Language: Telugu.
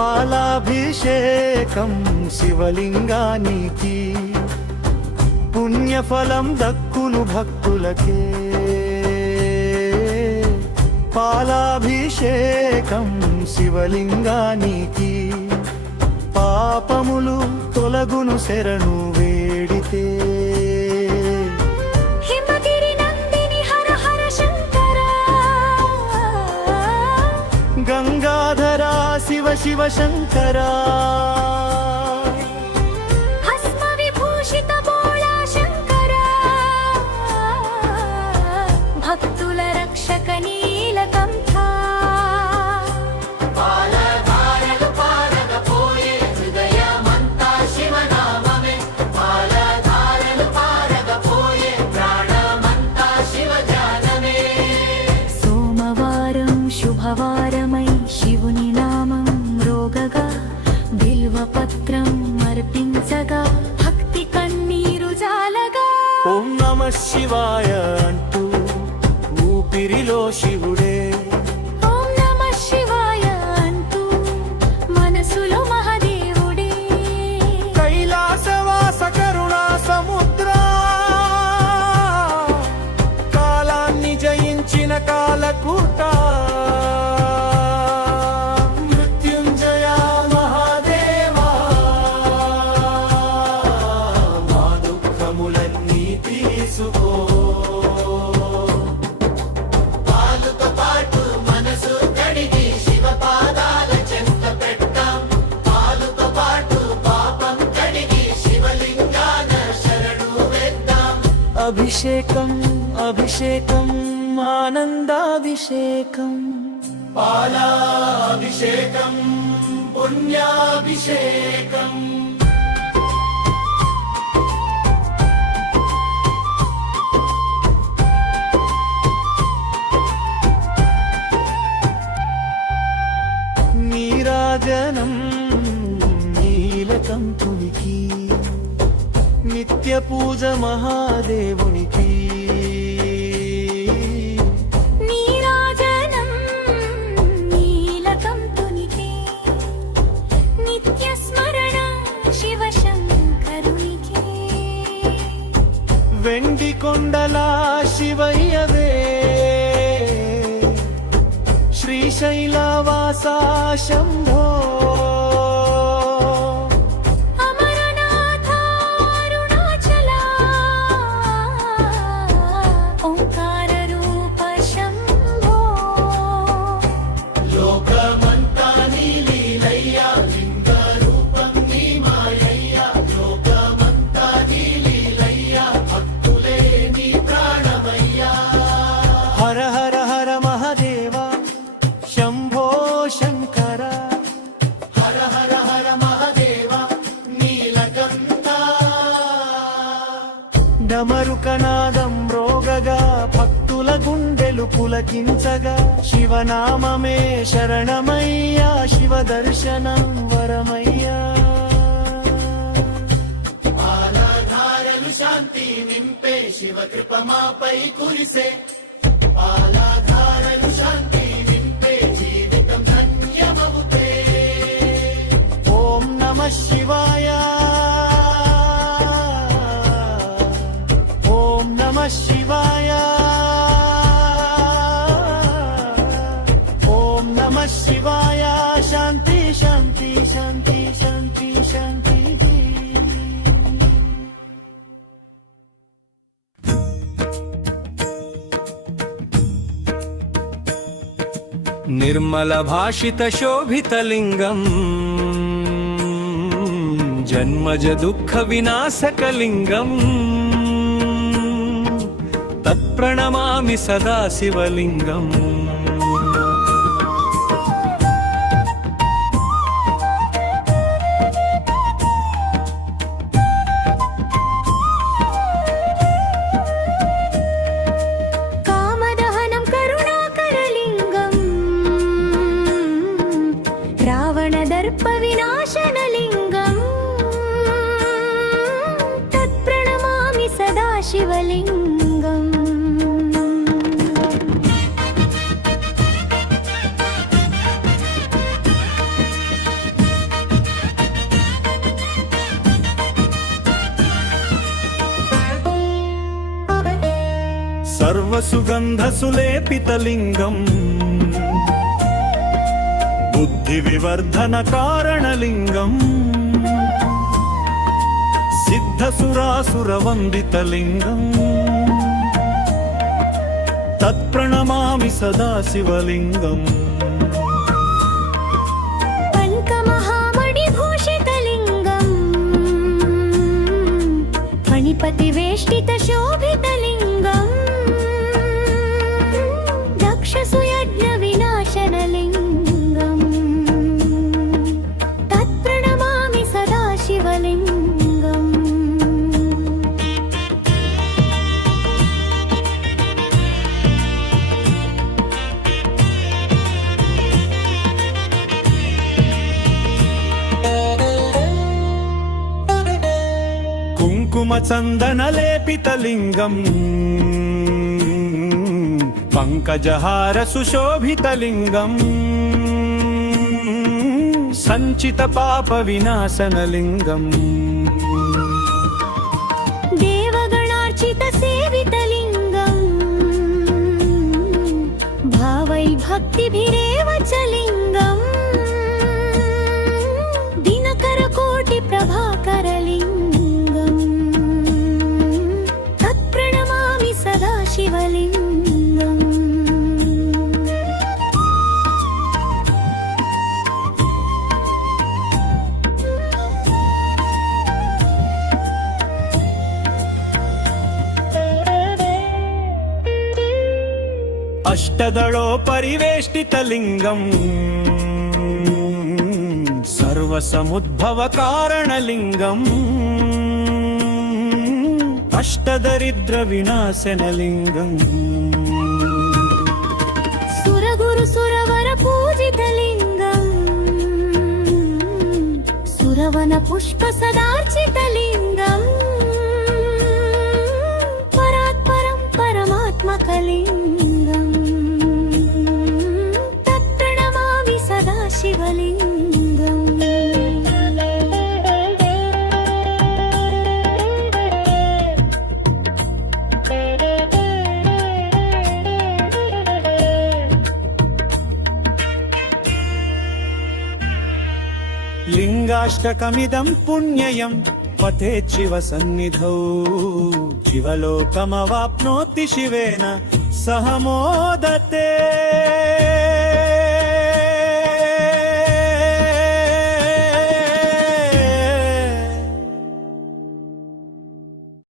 పాలాభిషేకం శివలింగానికి పుణ్యఫలం దక్కును భక్తులకే పాలాభిషేకం శివలింగానికి పాపములు తొలగును శరణు వేడితే గంగాధరా శివ శివ శంకరా భస్మ విభూషిత బోళా శంకరా భక్తుల రక్షక నీలకంఠా పాలధారలు పారగపోయే హృదయమంతా శివనామమే పాలధారలు పారగపోయే ప్రాణమంతా శివజానమే సోమవారం శుభవారమై శివుని నామం రోగగా బిల్వపత్రం అర్పించగా భక్తి కన్నీరు జాలగా ఓం నమః శివాయ అంటూ ఊపిరిలో శివుడే ఓం నమః శివాయ అంటూ మనసులో మహాదేవుడే కైలాసవాస కరుణా సముద్రా కాలాన్ని జయించిన కాలకూట మృత్యుంజయ మహాదేవా మా దుఃఖములన్నీ తీసుకో పాలుతో పాటు మనసు కడిగి శివ పాదాల చెంత పెట్టాం పాలుతో పాటు పాపం కడిగి శివలింగాన శరణు వేద్దాం అభిషేకం అభిషేకం ఆనందాభిషేకం పాలాభిషేకం పుణ్యాభిషేకం నీరాజనం నీలకంఠునికి నిత్య పూజ మహాదేవునికి నీరాజనం నీలకంఠునికి నిత్య స్మరణ శివశంకరునికి వెండి కొండల శివయ్యవే శ్రీశైలవాస శంభో అమరనాథ అరుణాచలా ఓంకార రూప శంభో లోకమంతా నీ లీలయ్యా లింగ రూపం నీ మాయయ్యా లోకమంతా నీ లీలయ్యా భక్తులే నీ ప్రాణమయ్యా హర హర హర మహాదేవ శంభో శంకర హర హర హర మహదేవ నీలకంఠ డమరుకనాదం రోగగా భక్తుల గుండెలు పులకించగా శివనామమే శరణమయ్యా శివ దర్శనం వరమయ్యా పాలధారలు శాంతి నింపే శివ కృప మాపై కురిసే పాలధారలు శాంతి నింపే జీవితం ధన్యమవుతే ఓం నమః శివాయ ఓం నమః శివాయ ఓం నమః శివాయ శాంతి శాంతి శాంతి శాంతి శాంతి నిర్మల భాషిత శోభితలింగం జన్మజ దుఃఖ వినాశకలింగం తత్ప్రణమామి సదా శివలింగం కామదహనం కరుణాకరలింగం రావణ దర్ప వినాశనలింగం తత్ప్రణమామి సదా శివలింగం सर्वसुगन्धसुलेपितलिङ्गम् बुद्धिविवर्धनकारणलिङ्गम् सिद्धसुरासुरवन्दितलिङ्गम् तत्प्रणमामि सदा शिवलिङ्गम् पङ्कमहामणिभूषितलिङ्गम् फणिपतिवेष्टितशोभितलिङ्गम् दक्षसुयज्ञविनाशनलिङ्गम् तत्प्रणमामि सदा शिवलिङ्गम् कुङ्कुमचन्दनलेपितलिङ्गम् पङ्कजहारसुशोभितलिङ्गम् सञ्चितपापविनाशनलिङ्गम् देवगणार्चितसेवितलिङ्गम् भावैर्भक्तिभिरेव च लिङ्गम् दिनकरकोटिप्रभाकरलिङ्गम् तत्प्रणमामि सदा शिवलिङ्गम् अष्टदळोपरिवेष्टितलिङ्गम् सर्वसमुद्भवकारणलिङ्गम् अष्टदरिद्रविनाशनलिङ्गम् सुरगुरुसुरवरपूजितलिङ्गम् सुरवनपुष्पसदार्चितलिङ्गम् परात्परं परमात्मकलिङ्गम् तत्प्रणमामि सदा शिवलिङ्गम् लिङ्गाष्टकमिदं पुण्ययं पठेत् शिवसन्निधौ शिवलोकमवाप्नोति शिवेन सह मोदते।